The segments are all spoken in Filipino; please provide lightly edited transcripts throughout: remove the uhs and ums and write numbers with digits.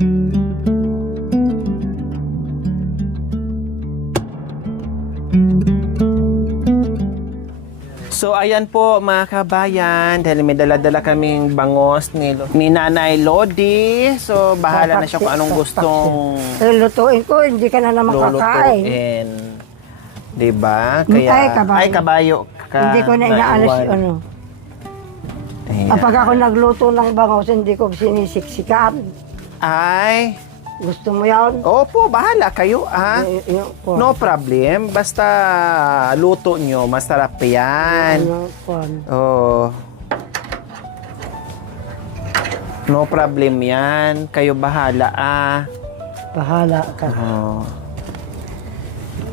So ayan po mga kabayan, dahil may dala-dala kaming bangos ni Nanay Lodi. So bahala na siya kung anong gustong Lutuin ko, hindi ka na naman kakain. lulutuin. Diba? Kaya, Ay, kabayo. Ay, kabayo ka. Hindi ko na inaalis naiwan. ano. Ayan. Kapag ako nagluto ng bangos, hindi ko sinisiksikan. Ay, Gusto mo yan? opo, bahala kayo ah. Yun po. No problem. Basta luto nyo, masarap yan. Ano po. Oh. No problem yan. Kayo bahala ah. Bahala ka. Oh.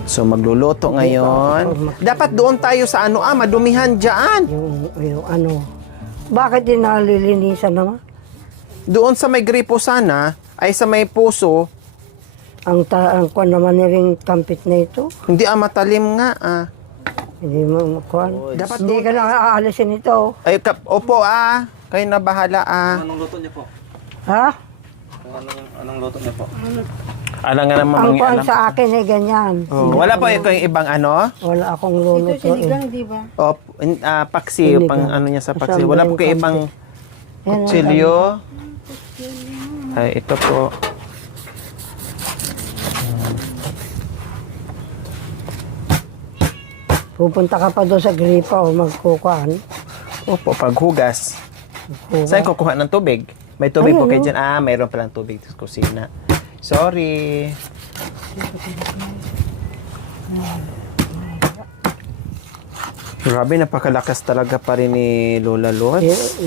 So magluluto ngayon. Dapat doon tayo sa ano madumihan dyan. Yung ano. Bakit din nalilinisan naman? Doon sa may gripo sana, ay sa may puso, Ang kuwan naman niring kampit na ito. hindi matalim nga ah. Hindi mo kuwan. Dapat Hindi ka na aalisin ito. Ay, opo kayo na bahala Anong luto niya po? Ha? Anong luto niya po? Alam nga naman Ang mga kuwan alam. sa akin ay ganyan. Oh, wala pa yung ibang ano? Wala akong lulutuin. di ba? Paksiw, Sinigang. pang ano niya sa paksiw. Kasama Wala po yung kayo ibang Yan, kutsilyo. Ay, ito po. Pupunta ka pa doon sa gripa o magkukuhan. Opo, paghugas. Saan kukuha ng tubig? May tubig po Ayun, kayo dyan. Mayroon palang tubig sa kusina. Sorry. Grabe, napakalakas talaga pa rin ni Lola Lods.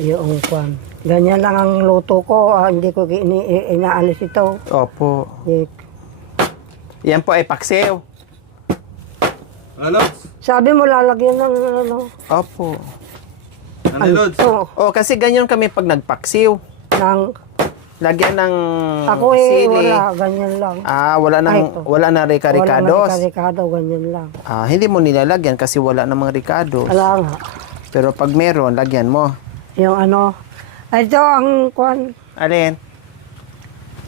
Yung kuwan. Ganyan lang ang luto ko. Hindi ko inaalis ito. Opo. Eh, Yan po ay paksiw. Ano? Sabi mo lalagyan ng ano. Opo. Nanay Lods? Ito, Oh, kasi ganyan kami pag nagpaksiw. ng, Lagyan ng ako sili. wala. Ganyan lang. Wala Ay, nang wala na Wala rika-ricados. karikado, ganyan lang. Hindi mo nilalagyan kasi wala namang ricados. Wala nga. Pero pag meron, lagyan mo. Yung ano. Ito ang kuwan. Alin?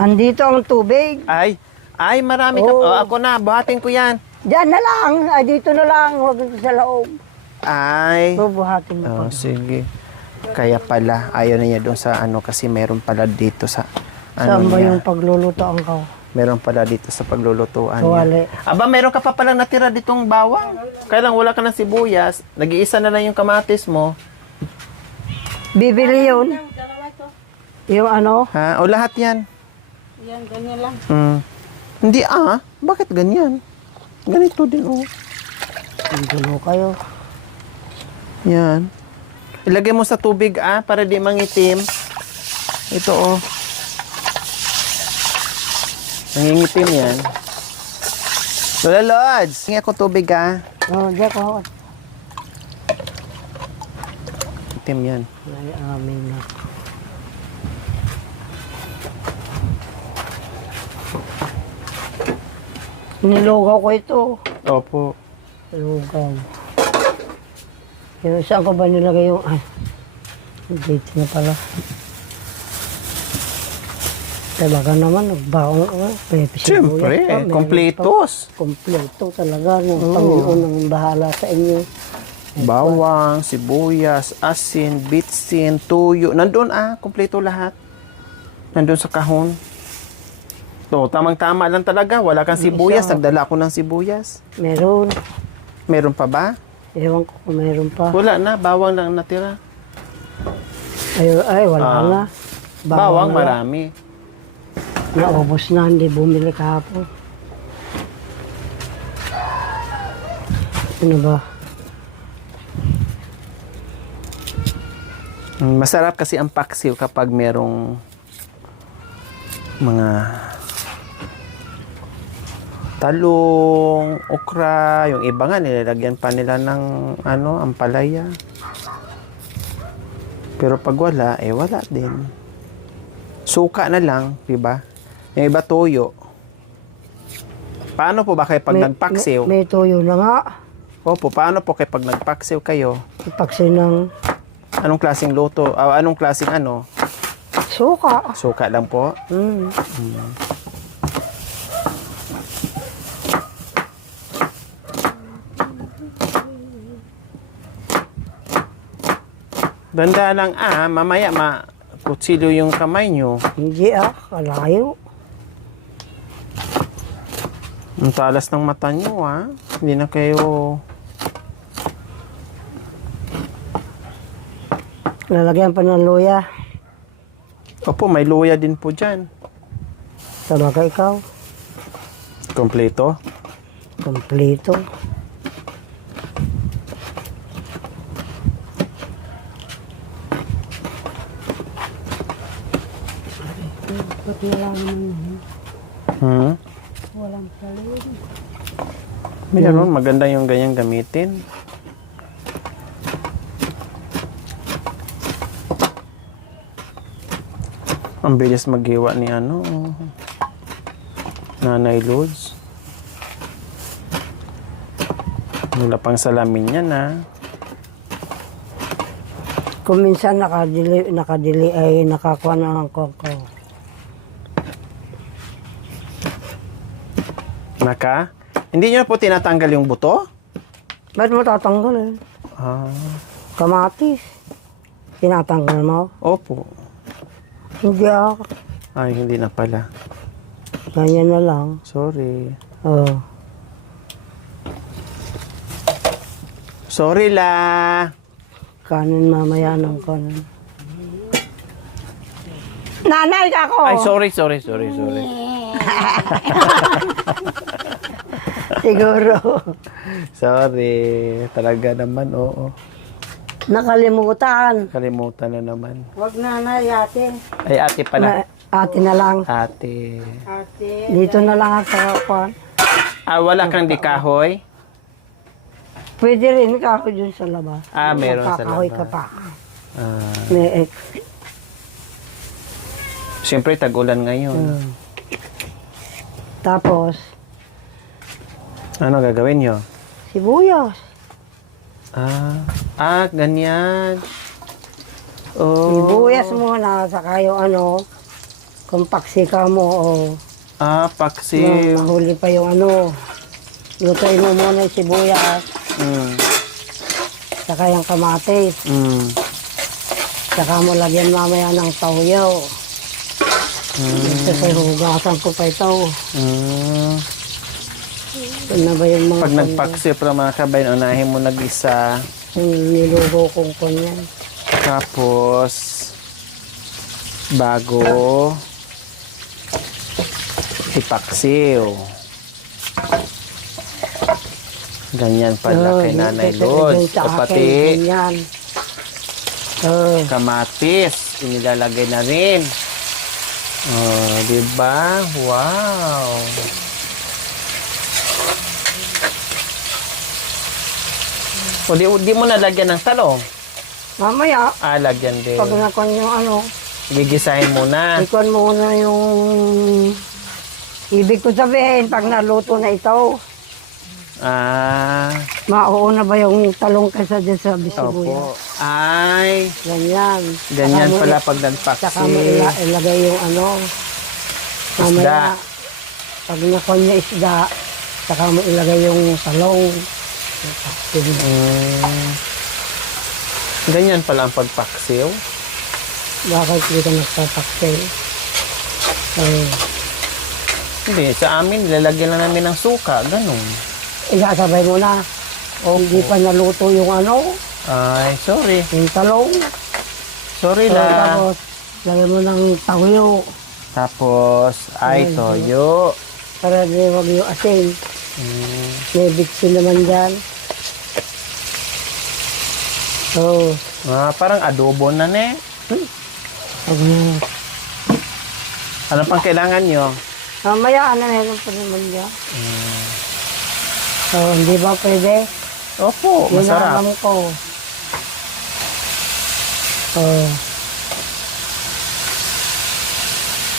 Andito ang tubig. Ay, marami ka. Oh. Ako na, buhatin ko yan. Diyan na lang. Ay, dito na lang. Huwag dito sa loob. Ay. Bubuhatin mo pa. Sige. Kaya pala, ayaw na niya doon sa ano kasi meron pala dito sa Saan ano ba niya. yung pagluluto ang kaw? Meron pala dito sa paglulutuan Kawali. niya. Aba, meron ka pa palang natira ditong bawang. Kaya lang wala ka ng sibuyas. Nag-iisa na lang yung kamatis mo. Bibili yun. Yung ano? Ha? O lahat yan. Yan, ganyan lang. Hindi Bakit ganyan? Ganito din Ang gulo kayo. Yan. Ilagay mo sa tubig para di mangitim. Ito Nangingitim yan. Lola Lods, hingi ako tubig Diyan ko. Itim yan. Ay, amin na. Nilugaw ko ito. Opo. Nilugaw. Yung saan ko ba nilagay yung... Ay, dito na pala. Talaga naman, nagbaong may Siyempre, sibuyas pa, meron kompletos. pa. Kompleto talaga. Ng Panginoon ang bahala sa inyo. Bawang, sibuyas, asin, bitsin, tuyo. Nandun kompleto lahat. Nandun sa kahon. To, tamang-tama lang talaga. Wala kang sibuyas. Nagdala ako ng sibuyas. Meron. Meron pa ba? Ewan ko kung meron pa. Wala na. Bawang lang natira. Ay wala na. Bawang na. marami. Naubos na, hindi bumili kahapon. Ano ba? Masarap kasi ang paksiw kapag merong mga talong, okra, yung iba nga nilalagyan pa nila ng ampalaya. Pero pag wala, wala din. Suka na lang, di ba? Yung iba toyo. Paano po ba kayo pag nagpaksiw? May tuyo na nga. Opo, paano po kayo pag nagpaksiw kayo? Ipagsin ng... Anong klaseng luto? Anong klaseng Suka. Suka lang po. Hmm. Banda lang mamaya kutsilyo yung kamay nyo. Hindi kalayo. Ang talas ng mata nyo Hindi na kayo... Lalagyan pa ng luya. Opo, may luya din po dyan. Talaga ikaw. Kompleto. Kompleto. Ba't nalaman Hmm? walang salid? Meron, maganda yung ganyang gamitin. Ang bilis maghiwa ni Nanay Lods. Wala pang salamin yan Kung minsan nakadili ay nakakuha na ang koko. Hindi nyo po tinatanggal yung buto? Ba't mo tatanggalin? Kamatis. Tinatanggal mo? Opo. Hindi Ay, hindi na pala. Ganyan na lang. Sorry. Oh. Sorry la. Kanin mamaya ng kanin. Nanay ako! Ay, sorry. Siguro. Sorry. Talaga naman, oo. Nakalimutan. Kalimutan na naman. Wag nanay, ate. Ay, ate pala. Ate na lang. Ate. Ate. Dito na lang sa kwan. Wala kang dikahoy? Pwede rin kahoy dun sa labas. Meron sa Kakahoy labas. ka pa. Ah, May Siyempre, tag-ulan ngayon. Tapos, Ano gagawin nyo? sibuyas. Ganyan. Oh. Sibuyas muna, saka yung kung paksika mo o Paksiw. mahuli pa yung lutuin mo muna yung sibuyas, Mm. saka yung kamatis, Mm. saka mo lagyan mamaya ng tawyo. Ito sa hugasan ko pa ito. Mm. Ito na ba yung mga Pag nagpaksiw para mga kabayan, unahin mo nag-isa. nilugo kong kunyan. Tapos, bago ipaksiw. Ganyan pala kay Nanay Lods. O pati Ganyan. kamatis, inilalagay na rin. Diba? Wow! O di mo nalagyan ng talong? Mamaya, Lagyan din. pag nakon yung Gigisahin muna. ikon muna yung ibig ko sabihin, pag naluto na ito, mauuna ba yung talong kaysa dyan sa bisibuya? Opo. Ay, Ganyan. ganyan Saka mo- pala pag Saka mo nagpaksi. ilagay yung mamaya, pag nakon yung isda, saka mo ilagay yung talong. Ganyan pala ang pagpaksiw. Bakit dito nagpapaksel? Hindi, sa amin, lalagyan lang namin ng suka. Ganun. Isasabay mo na. Hindi pa naluto yung Ay, sorry. yung talong. Sorry la. Tapos, lagay mo ng tawyo Tapos, ay, toyo. para di wag yung asin. May bitsin naman dyan. So, Parang adobo na ne. Ano pang kailangan nyo? mamaya meron pa naman dyan. So, hindi ba pwede? Opo, Yun ang masarap. alam ko. So,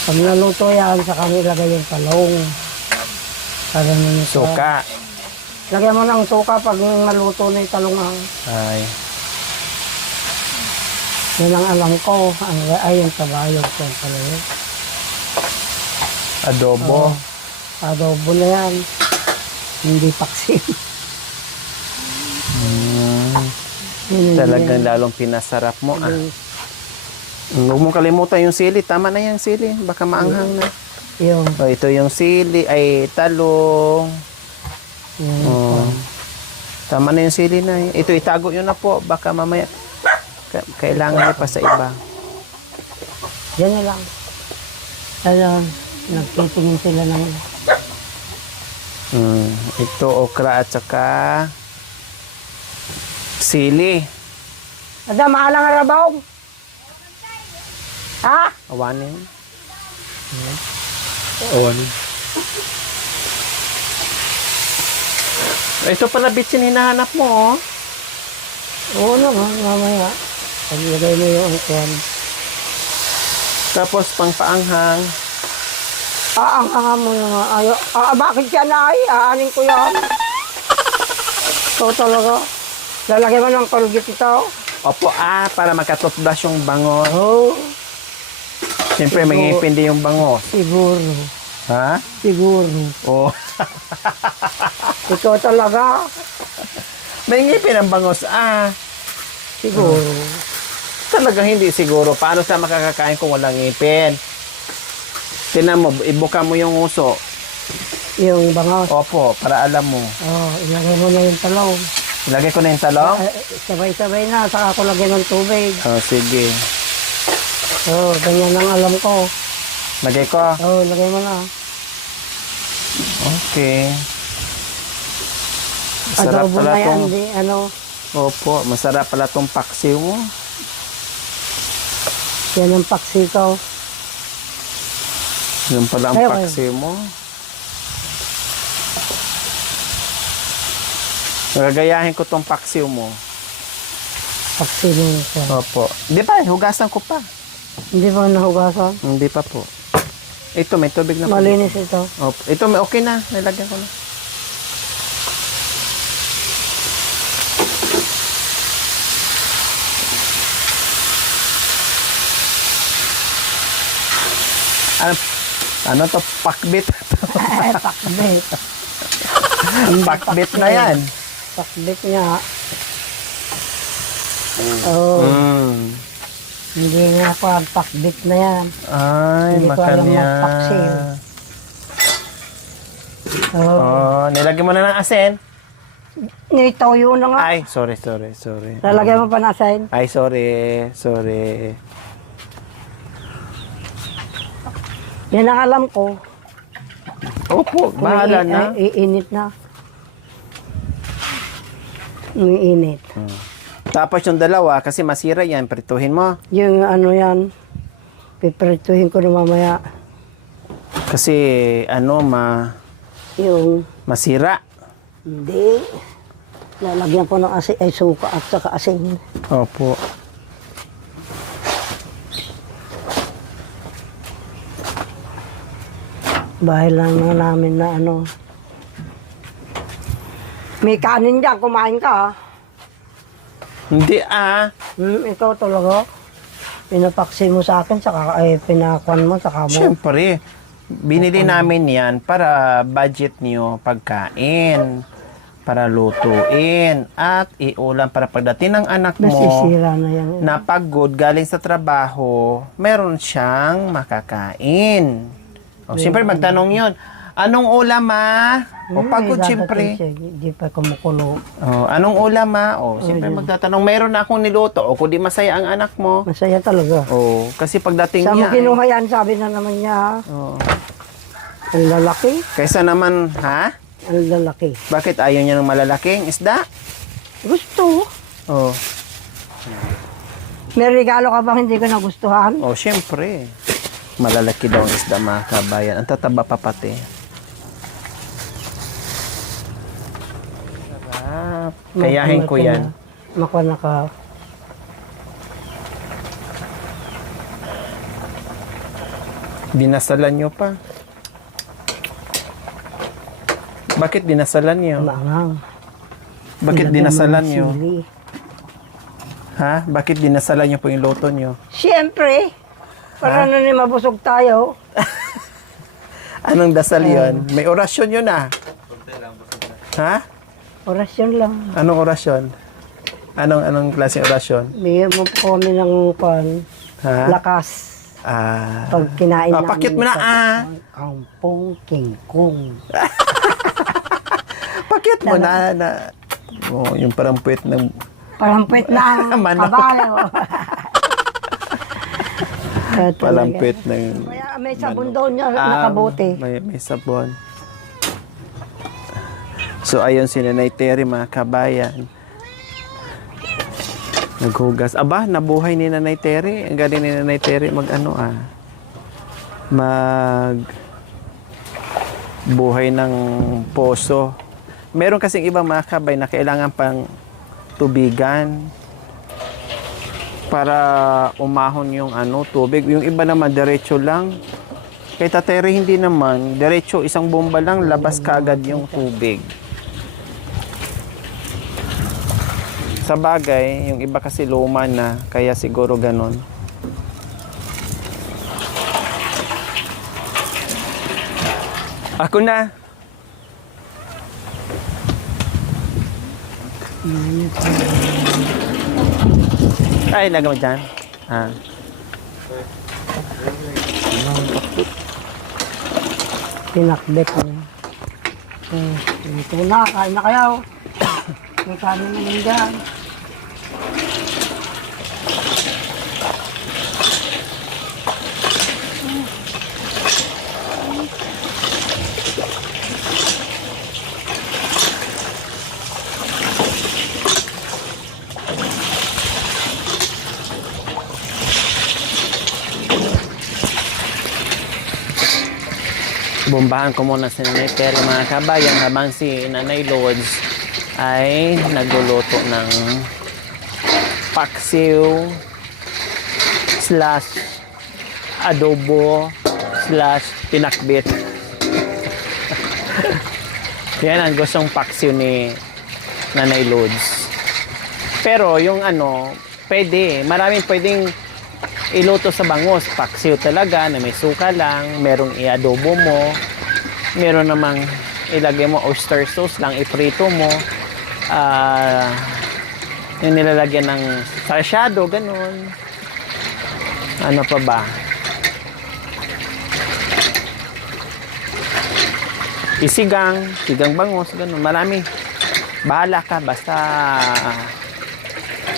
pag naluto yan, saka mo ilagay yung talong. Para naman Suka. Lagyan mo ng suka pag maluto na yung talong. Ay. Yan ang alam ko. Ay, yung kabayog ko pala yun. Adobo. Adobo na yan. Hindi paksi. Talagang lalong pinasarap mo. Huwag mong kalimutan yung sili. Tama na yung sili. Baka maanghang na. Yung, O, ito yung sili. Ay, talong. yung, Oh. Tama na yung sili na. Ito, itago yun na po. Baka mamaya kailangan niya pa sa iba. yan na lang. Ayun, nagtitingin sila ng Ito, okra at saka sili. Ada, maalang arabaw. Ha? Awanin. Ito pala bitsin hinahanap mo, oh. Oo naman, mamaya. Paglagay mo yung kwan. Tapos pang paanghang. Ang mo naman. Ayo. Bakit yan ay? Aanin ko yan. Ito talaga. Lalagay mo ng Colgate ito. Opo, para makatutbrush yung bangos. Oo. Siyempre, may ngipin din yung bangos. Siguro. Ha? Siguro. Oh. Ikaw talaga. May ngipin ang bangos. Siguro. Talagang hindi siguro. Paano sa makakakain kung walang ngipin? Tinan mo, ibuka mo yung uso. Yung bangos. Opo, para alam mo. Ilagay mo na yung talong. Ilagay ko na yung talong? Sabay-sabay na. Saka ako lagyan ng tubig. Sige. Ganyan ang alam ko. Lagay ko? Lagay mo na. Okay. Sarap Adobo pala na yan. tong... Di, ano. Opo, masarap pala tong paksiw mo. Yan ang paksi ko. Yun pala ang Ay, paksiw mo. Gagayahin ko tong paksiw mo. Paksi mo siya. Opo. Di ba, hugasan ko pa. Hindi ba nahugasan? Hindi pa po. Ito, may tubig na po. Malinis ito. Opo. Ito, may okay na. Nilagyan ko na. Ano to? Pakbit. Pakbit. Pakbit na yan. Pakbit nga. Hindi nga pa pakbit na yan. Ay, Hindi ko alam makanya. magpaksiw. Nilagyan mo na ng asin. Nitoyo na nga. Ay, sorry. Lalagyan mo pa na sign. Ay, sorry. Yan ang alam ko. Opo, bahala na. Iinit na. Iinit. Tapos yung dalawa, kasi masira yan, prituhin mo. Yung ano yan, piprituhin ko na mamaya. Kasi, Yung, masira. hindi. Lalagyan ko ng asin, ay suka at saka asin. Opo. Bahay lang na namin na ano. May kanin dyan, kumain ka. Hindi Ikaw talaga. Pinapaksi mo sa akin, saka pinakuan mo, saka mo. Siyempre, binili namin yan para budget niyo pagkain, para lutuin, at iulam para pagdating ng anak mo Nasisira na yan. na pagod galing sa trabaho, meron siyang makakain. Siyempre, magtanong yun, anong ulam O pagod siyempre. Hindi pa kumukulo. Anong ulam siyempre magtatanong, meron na akong niluto. O kung di masaya ang anak mo. Masaya talaga. Kasi pagdating Sa mo niya. kinuha yan, sabi na naman niya. Ang lalaki. Kaysa naman, Ang lalaki. Bakit ayaw niya ng malalaking isda? Gusto. May regalo ka bang hindi ko nagustuhan? Siyempre. Malalaki daw ang isda, mga kabayan. Ang tataba pa pati. Sarap. Kayahin ko yan. Makuha na ka. Dinasalan nyo pa. Bakit dinasalan nyo? Maangang. Bakit Nilagyan mo dinasalan ng nyo? sili. Ha? Bakit dinasalan niyo po yung luto niyo? Siyempre, para na ni mabusog tayo. Anong dasal yon? May orasyon yun ah. Ha? Orasyon lang. Anong orasyon? Anong klase orasyon? Bigyan mo po kami ng Ha? lakas. Pag kinain namin. Pakyut mo na Kampong kingkong. Pakyut mo na. Oh, yung parang puwet ng... Palampit na Manok. kabayo. Palampit ng... Kaya may sabon daw niya nakabuti. May sabon. So, ayun si Nanay Terry, mga kabayan. Naghugas. Aba, nabuhay ni Nanay Terry. Ang galing ni Nanay Terry buhay ng poso. Meron kasing ibang mga kabay na kailangan pang tubigan para umahon yung tubig. Yung iba naman, diretso lang. Kay Tatay hindi naman, diretso, isang bomba lang, labas kaagad yung tubig. Sa bagay, yung iba kasi luma na, kaya siguro ganon. Ako na. Ay, lagam dyan. Pinakbet niya. Ito na, kain na kayo. May kanin naman dyan. Bombahan ko muna si Nanay Terry, mga kabayan, habang si Nanay Lods ay nagluluto ng paksiw / adobo / pinakbit. Yan ang gustong paksiw ni Nanay Lods. Pero yung pwede, maraming pwedeng iluto sa bangus. Paksiw talaga na may suka lang, merong i-adobo mo, meron namang ilagay mo oyster sauce lang, iprito mo, yung nilalagyan ng sarsyado, ganun. Ano pa ba? Isigang bangus, ganun. Marami. Bahala ka, basta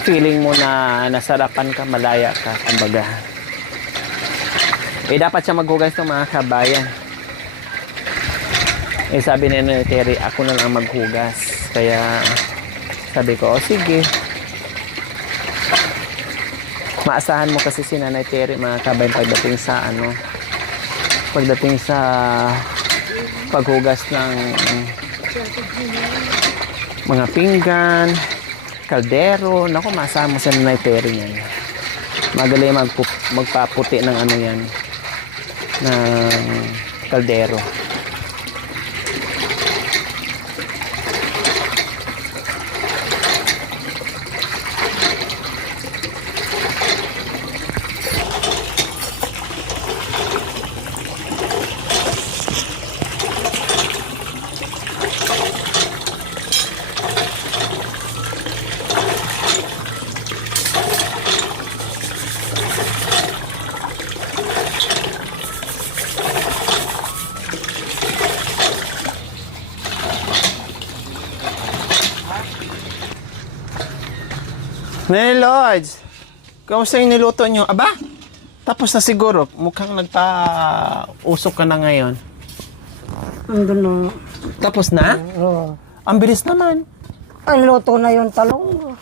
feeling mo na nasarapan ka, malaya ka, kumbaga. Dapat siya maghugas ng mga kabayan. Sabi ni Nanay Terry, ako na lang maghugas. Kaya, sabi ko, sige. Maasahan mo kasi si Nanay Terry, mga kabayan, pagdating sa paghugas ng mga pinggan, kaldero. Naku, masama sa Nanay Terry niyan. Magaling magpaputi ng yan, ng kaldero. Nanay Lods, kamusta yung niluto nyo? Aba, tapos na siguro. Mukhang nagpa-usok ka na ngayon. Andun na. Tapos na? Oo. Ang bilis naman. Ay, luto na yung talong.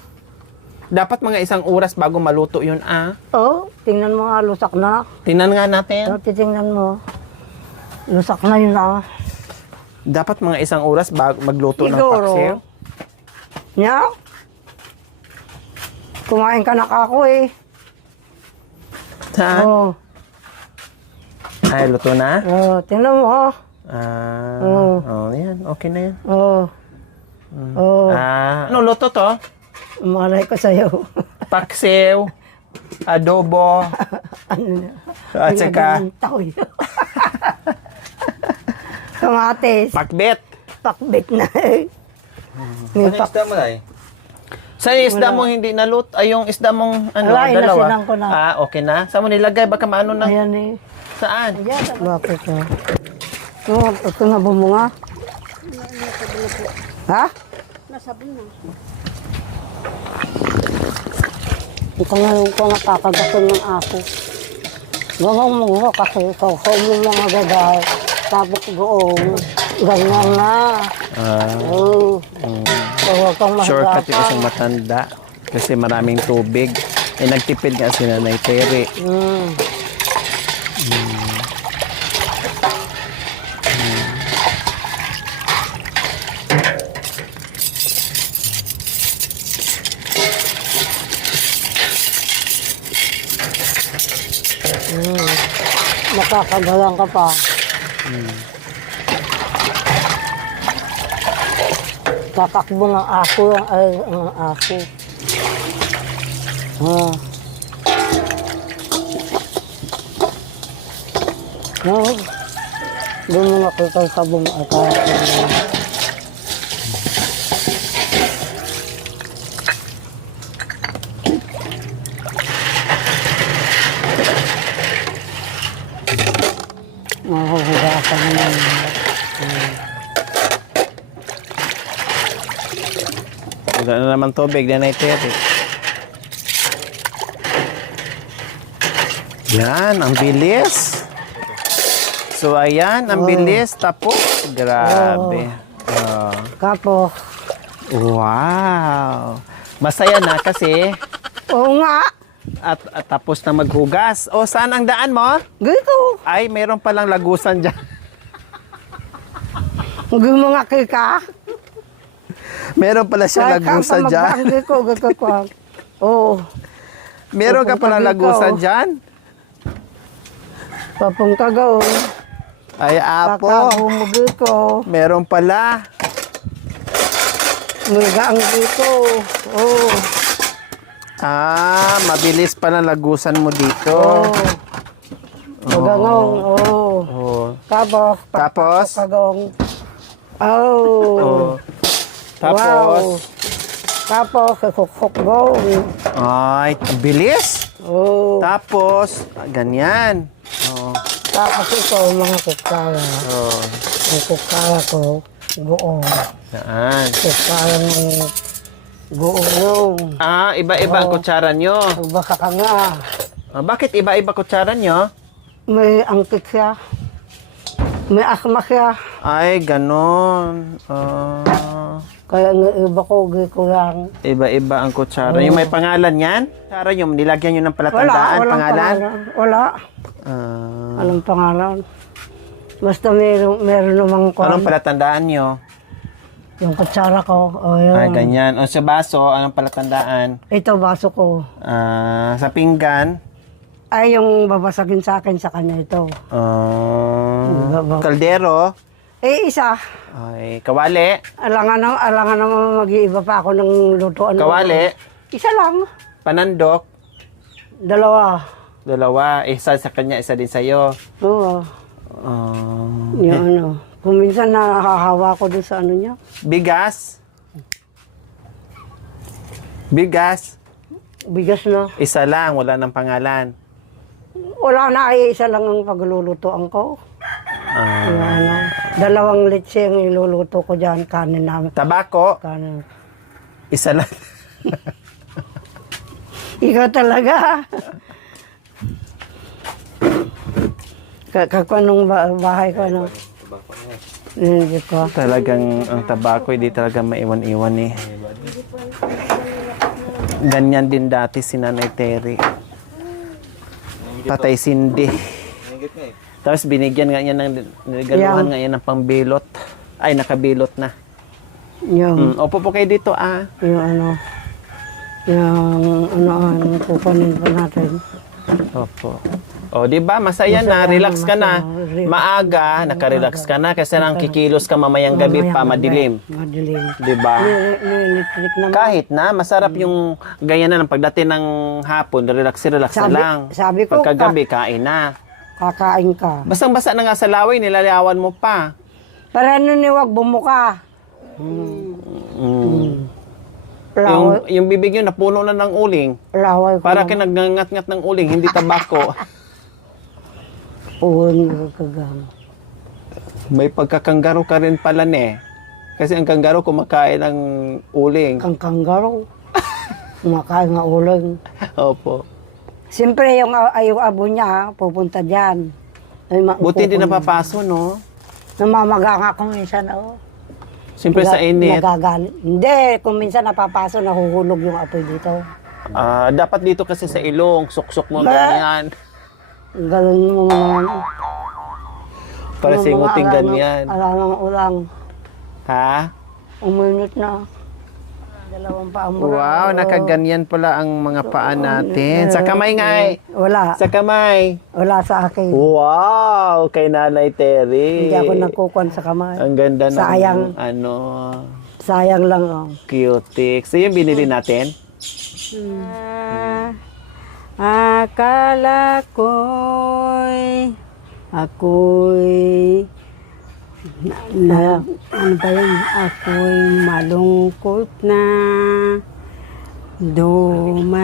Dapat mga 1 oras bago maluto yun, Tingnan mo nga, lusak na. Tingnan nga natin. Titingnan mo. Lusak na yun Dapat mga 1 oras bago magluto ng Siguro. paksiw. Nya? Kumain ka na kako Saan? Oo. Ay, luto na? Tingnan mo Yan. Okay na yan. Oo. Ano luto to? Malay ko sa'yo. paksiw, adobo, at saka Taoy. Kamatis. pakbet. Pakbit na eh. May Ano yung isda mo, Nay? Sa isda mong hindi nalut, ay yung isda mong ano, Wala, dalawa. inasinan ko na. Ah, okay na. Saan mo nilagay? Baka maano na. Ayan eh. Saan? Bakit ka? Ito na bumunga. Ha? Nasabon na. Ito nga yung nakakagatin ng ako. Gawang mo kasi ikaw mo mga gagal. Tapos doon. Ganyan na. Oo. So, huwag kang Shortcut yung mahirapan. isang matanda. Kasi maraming tubig. Eh, nagtipid nga si Nanay Terry. Nakakagalang ka pa. Tatakbo ng ako ay ang ako. No. Doon mo nakita sa bumaka. Mahuhugasan mo na. Wala na naman tubig, Nanay Terry. Yan, ang bilis. So, ayan, ang bilis. Tapos, grabe. Oh. Kapo. Wow. Masaya na kasi Oo nga. at tapos na maghugas. O, saan ang daan mo? Gito. Ay, meron palang lagusan dyan. Hindi mo nga kika. Meron pala siya lagusan dyan. Hindi ko, Oo. Meron ka palang lagusan dyan? Papong kagaw. Ay, apo. Kakabumugi ko. Meron pala. Miga ang dito. Oo. Ah, mabilis pa na lagusan mo dito. Oo. Magangong. Oo. Oh. Tapos. Tapos? Kagong. Oo. Oh. Tapos, Wow. Tapos, kukukgong. ay, bilis. Oo. Tapos, ganyan. Oh. Tapos ito, mga kukara. Oh. Ang kukara ko, goong. Saan? Kukara ng goong. Ah, iba-iba ang kutsara nyo. Baka ka nga. Ah, bakit iba-iba kutsara nyo? May angkit siya. May asma siya. Ay, ganon. Ah, Kaya iba ko, ko lang. iba-iba ang kutsara. Yung may pangalan yan? Kutsara yung nilagyan nyo ng Wala, palatandaan, walang pangalan? Wala. Ah, Walang pangalan. Basta meron namang kwan. anong palatandaan nyo? Yung kutsara ko. O yun. Ah, ganyan. O sa baso, anong palatandaan? Ito, baso ko. Ah, sa pinggan? Ay, yung babasagin sa akin sa kanya ito. Ah, kaldero? Eh, isa. Ay, kawali? Alangan naman mag-iiba pa ako ng lutuan. Kawali? Isa lang. Panandok? Dalawa. Dalawa. Isa sa kanya, isa din sa'yo. Oo. Ah, Yung ano. Kung minsan nakahawa ko doon sa ano niya. bigas? Bigas? Bigas na. Isa lang, wala ng pangalan. Wala na, ay isa lang ang paglulutoan ko. Ah, Yung ano. Dalawang litse ang iluluto ko dyan. Kanin namin. tabako? Kanin. Isa lang. Ikaw talaga. Kakwanong bahay ko, ano? Hindi ko. Talagang ang tabako, hindi talaga maiwan-iwan eh. Ganyan din dati si Nanay Terry. Patay sindi. Nangingit nga eh. Tapos binigyan nga niya ng, nigaluhan nga yan ng pangbilot. Ay, nakabilot na. Yung, Opo po kayo dito yung ano. Yung ano, ang kukunin pa natin. Opo. O, di ba? Masaya na, relax ka na. Maaga, nakarelax ka na kasi nang kikilos ka mamayang gabi pa, madilim. Madilim. Di ba? Electric naman. Kahit na, masarap yung ganyan na ng pagdating ng hapon, relax na lang. Sabi ko, Pagkagabi, kain na. kakain ka. Basang-basa na nga sa laway, nilalayawan mo pa. Para nuniwag bumuka. Yung bibig yun, napuno na ng uling. Laway ko Para naman. kinagngat-ngat ng uling, hindi tabako. Uwan kagam. May pagkakanggaro ka rin pala, ne. Kasi ang kanggaro kumakain ng uling. Kang kanggaro. Kumakain nga uling. Opo. Siyempre, yung abo niya, pupunta dyan. Buti hindi napapaso, no? Namamaga nga kung minsan, Siyempre sa init. Nagagalit. Hindi, kung minsan napapaso, nahuhulog yung apoy dito. Dapat dito kasi sa ilong, suksok mo ganyan. Galing mo naman. Para singuting ganyan. Alam ulang. Ha? Uminit na. Dalawang paa mo. Wow, nakaganyan pala ang mga paa natin. Sa kamay nga eh. Wala. Sa kamay. Wala sa akin. Wow, kay Nanay Terry. Hindi ako nagkukuhan sa kamay. Ang ganda ng Sayang. Sayang lang. cutic. So yung binili natin? Akala ako'y ano ba yun? Ako'y malungkot na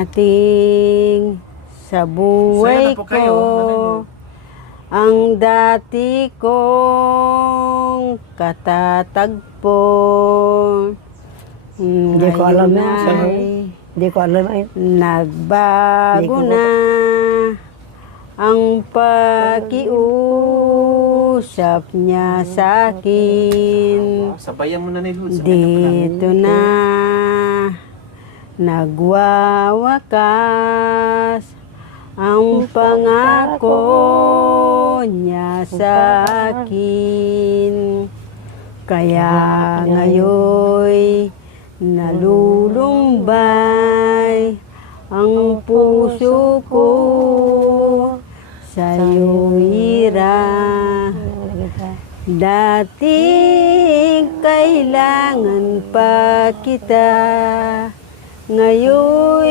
dumating sa buhay ko. Ang dati kong katatagpo. Hindi ko alam na. Ngayon Hindi ko alam. nagbago na ang pakiusap niya sa akin. Sabayan mo na ni Luz. Dito na nagwawakas ang pangako niya sa akin. Kaya ngayon nalulumbay ang puso ko sa'yo ira. Dating kailangan pa kita, ngayon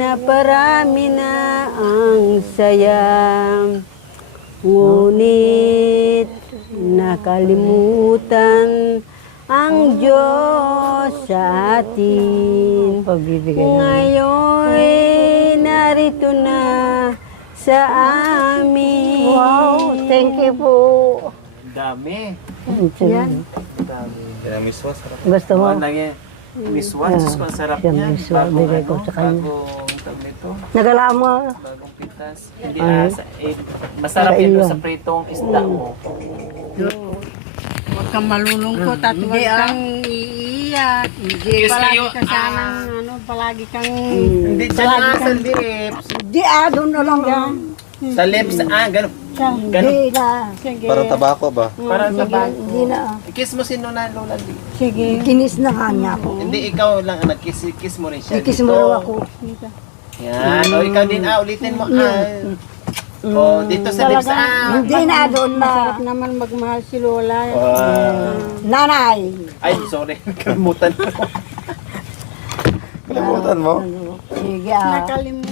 naparami na ang saya. Ngunit nakalimutan ang Diyos sa atin. Pagbibigay na. Ngayon narito na sa amin. Wow, thank you po. Dami. Yan. Kaya miswa, sarap. Gusto mo? Lagi. Miswa, Diyos ko, ang sarap Yan, niyan. miswa, bigay ko sa kanya. Bagong tawag nito, Nagalaan mo. bagong pitas. Hindi masarap Para yan iyo. doon sa pritong isda mo. Huwag kang malulungkot at huwag kang iiyak. Hindi Yes, palagi kayo. ka sanang, palagi kang... Hindi dyan sa lips. Di doon na lang. Sa lips, ganun. Ganun. Di na. Sige. Parang tabako ba? Parang sa bag. Di na. Kiss mo si Nona Lola Lee. Sige. Kinis na nga niya ako. Hindi, ikaw lang ang nag-kiss mo rin siya. Ikis dito. mo raw ako. Yan. O, ikaw din, ulitin mo. O, dito sa lips, Hindi na doon na. Sarap naman magmahal si Lola. Nanay. Ay, sorry. Kalimutan ko. Kalimutan mo? Sige Nakalimutan